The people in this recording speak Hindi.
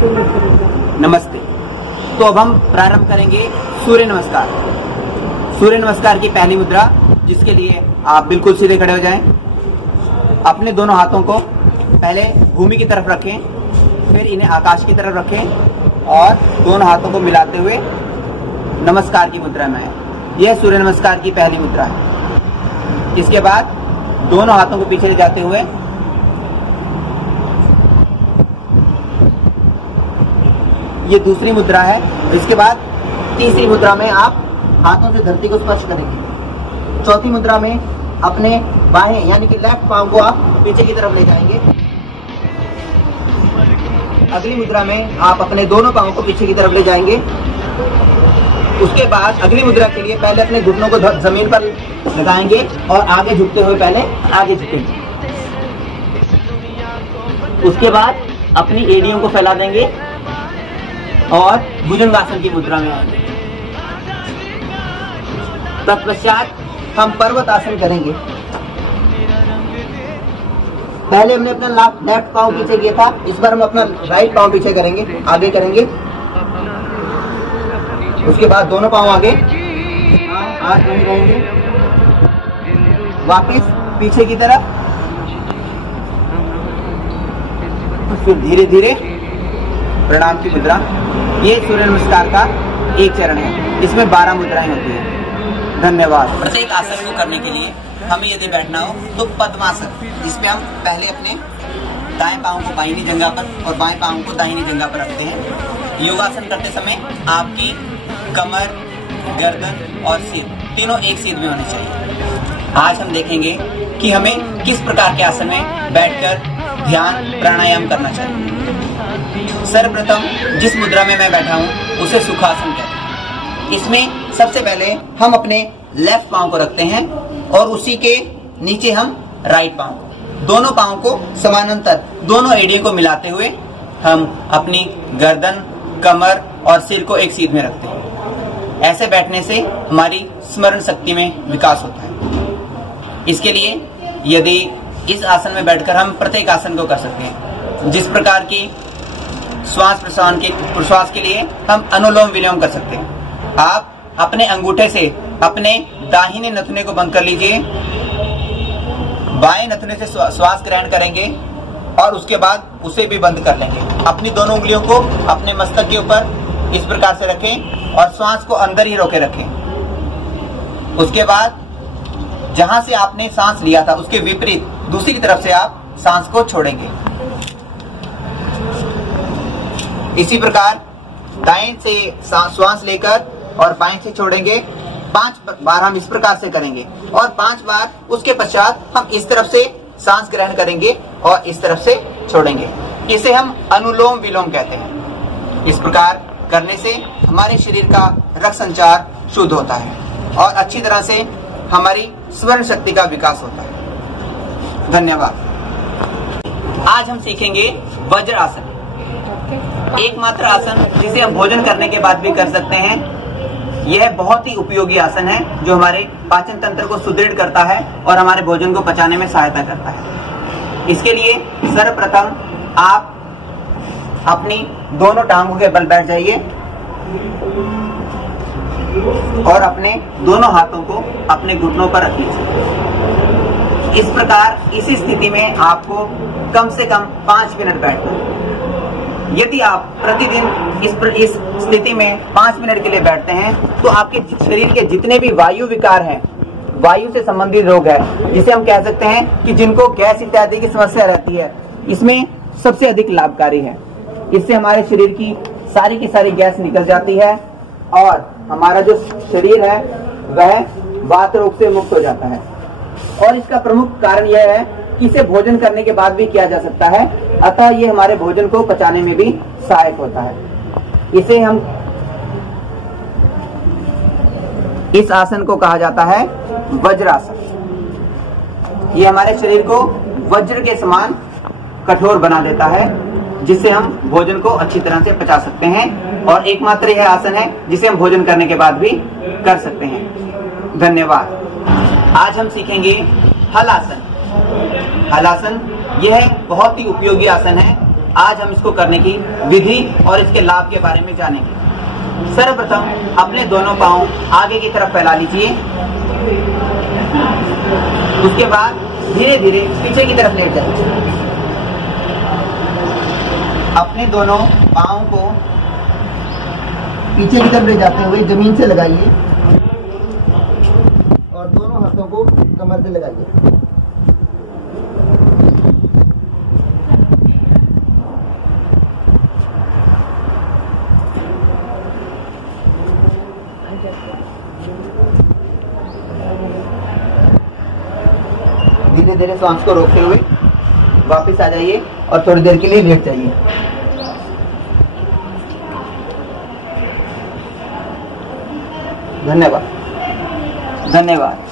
नमस्ते। तो अब हम प्रारंभ करेंगे सूर्य नमस्कार। सूर्य नमस्कार की पहली मुद्रा, जिसके लिए आप बिल्कुल सीधे खड़े हो जाएं। अपने दोनों हाथों को पहले भूमि की तरफ रखें, फिर इन्हें आकाश की तरफ रखें और दोनों हाथों को मिलाते हुए नमस्कार की मुद्रा में आए। यह सूर्य नमस्कार की पहली मुद्रा है। इसके बाद दोनों हाथों को पीछे ले जाते हुए ये दूसरी मुद्रा है। इसके बाद तीसरी मुद्रा में आप हाथों से धरती को स्पर्श करेंगे। चौथी मुद्रा में अपने बाएं यानी कि लेफ्ट पांव को आप पीछे की तरफ ले जाएंगे। अगली मुद्रा में आप अपने दोनों पांवों को पीछे की तरफ ले जाएंगे। उसके बाद अगली मुद्रा के लिए पहले अपने घुटनों को जमीन पर लगाएंगे और आगे झुकते हुए पहले आगे झुकेंगे। उसके बाद अपनी एड़ियों को फैला देंगे और भुजंगासन की मुद्रा में आएंगे। तत्पश्चात हम पर्वतासन करेंगे। पहले हमने अपना लेफ्ट पांव पीछे किया था, इस बार हम अपना राइट पांव पीछे करेंगे, आगे करेंगे। उसके बाद दोनों पांव आगे, हाथ वहीं रहेंगे, वापिस पीछे की तरफ, फिर धीरे धीरे प्रणाम की मुद्रा। ये सूर्य नमस्कार का एक चरण है। इसमें 12 मुद्राएं होती हैं। धन्यवाद। प्रत्येक आसन को करने के लिए हमें यदि बैठना हो तो पद्मासन, जिसमें हम पहले अपने दाएं पांव को बाईं जगह पर और बाएं पांव को दाहिनी जगह पर रखते हैं। योगासन करते समय आपकी कमर, गर्दन और सिर तीनों एक सीध में होने चाहिए। आज हम देखेंगे कि हमें किस प्रकार के आसन में बैठकर ध्यान प्राणायाम करना चाहिए। सर्वप्रथम जिस मुद्रा में मैं बैठा हूं उसे सुखासन कहते हैं। इसमें सबसे पहले हम अपने लेफ्ट पांव को रखते हैं और उसी के नीचे हम राइट पांव को, दोनों पांव को समानांतर दोनों एड़ियों को मिलाते हुए हम अपनी गर्दन, कमर और सिर को एक सीध में रखते हैं। ऐसे बैठने से हमारी स्मरण शक्ति में विकास होता है। इसके लिए यदि इस आसन में बैठकर हम प्रत्येक आसन को कर सकते हैं। जिस प्रकार की श्वास प्रश्वास के लिए हम अनुलोम विलोम कर सकते हैं। आप अपने अंगूठे से अपने दाहिने नथुने को बंद कर लीजिए, बाएं नथुने से श्वास ग्रहण करेंगे और उसके बाद उसे भी बंद कर लेंगे। अपनी दोनों उंगलियों को अपने मस्तक के ऊपर इस प्रकार से रखें और श्वास को अंदर ही रोके रखें। उसके बाद जहां से आपने सांस लिया था उसके विपरीत दूसरी तरफ से आप सांस को छोड़ेंगे। इसी प्रकार दाएं से श्वास लेकर और बाएं से छोड़ेंगे। 5 बार हम इस प्रकार से करेंगे और 5 बार उसके पश्चात हम इस तरफ से सांस ग्रहण करेंगे और इस तरफ से छोड़ेंगे। इसे हम अनुलोम विलोम कहते हैं। इस प्रकार करने से हमारे शरीर का रक्त संचार शुद्ध होता है और अच्छी तरह से हमारी स्मरण शक्ति का विकास होता है। धन्यवाद। आज हम सीखेंगे वज्र आसन, एकमात्र आसन जिसे हम भोजन करने के बाद भी कर सकते हैं। यह बहुत ही उपयोगी आसन है जो हमारे पाचन तंत्र को सुदृढ़ करता है और हमारे भोजन को पचाने में सहायता करता है। इसके लिए सर्वप्रथम आप अपनी दोनों टांगों के बल बैठ जाइए और अपने दोनों हाथों को अपने घुटनों पर रख लीजिए। इस प्रकार इस स्थिति में आपको कम से कम 5 मिनट बैठना है। यदि आप प्रतिदिन इस स्थिति में 5 मिनट के लिए बैठते हैं तो आपके शरीर के जितने भी वायु विकार हैं, वायु से संबंधित रोग है, जिसे हम कह सकते हैं कि जिनको गैस इत्यादि की समस्या रहती है, इसमें सबसे अधिक लाभकारी है। इससे हमारे शरीर की सारी गैस निकल जाती है और हमारा जो शरीर है वह वात रोग से मुक्त हो जाता है। और इसका प्रमुख कारण यह है कि इसे भोजन करने के बाद भी किया जा सकता है, अतः ये हमारे भोजन को पचाने में भी सहायक होता है। इस आसन को कहा जाता है वज्रासन। ये हमारे शरीर को वज्र के समान कठोर बना देता है, जिससे हम भोजन को अच्छी तरह से पचा सकते हैं और एकमात्र यह आसन है जिसे हम भोजन करने के बाद भी कर सकते हैं। धन्यवाद। आज हम सीखेंगे हलासन। हलासन यह बहुत ही उपयोगी आसन है आज हम इसको करने की विधि और इसके लाभ के बारे में जानेंगे। सर्वप्रथम अपने दोनों पांव आगे की तरफ फैला लीजिए। उसके बाद धीरे धीरे पीछे की तरफ लेट जाइए। अपने दोनों पांव को पीछे की तरफ ले जाते हुए जमीन से लगाइए और दोनों हाथों को कमर पे लगाइए। धीरे धीरे सांस को रोकते हुए वापस आ जाइए और थोड़ी देर के लिए लेट जाइए। धन्यवाद।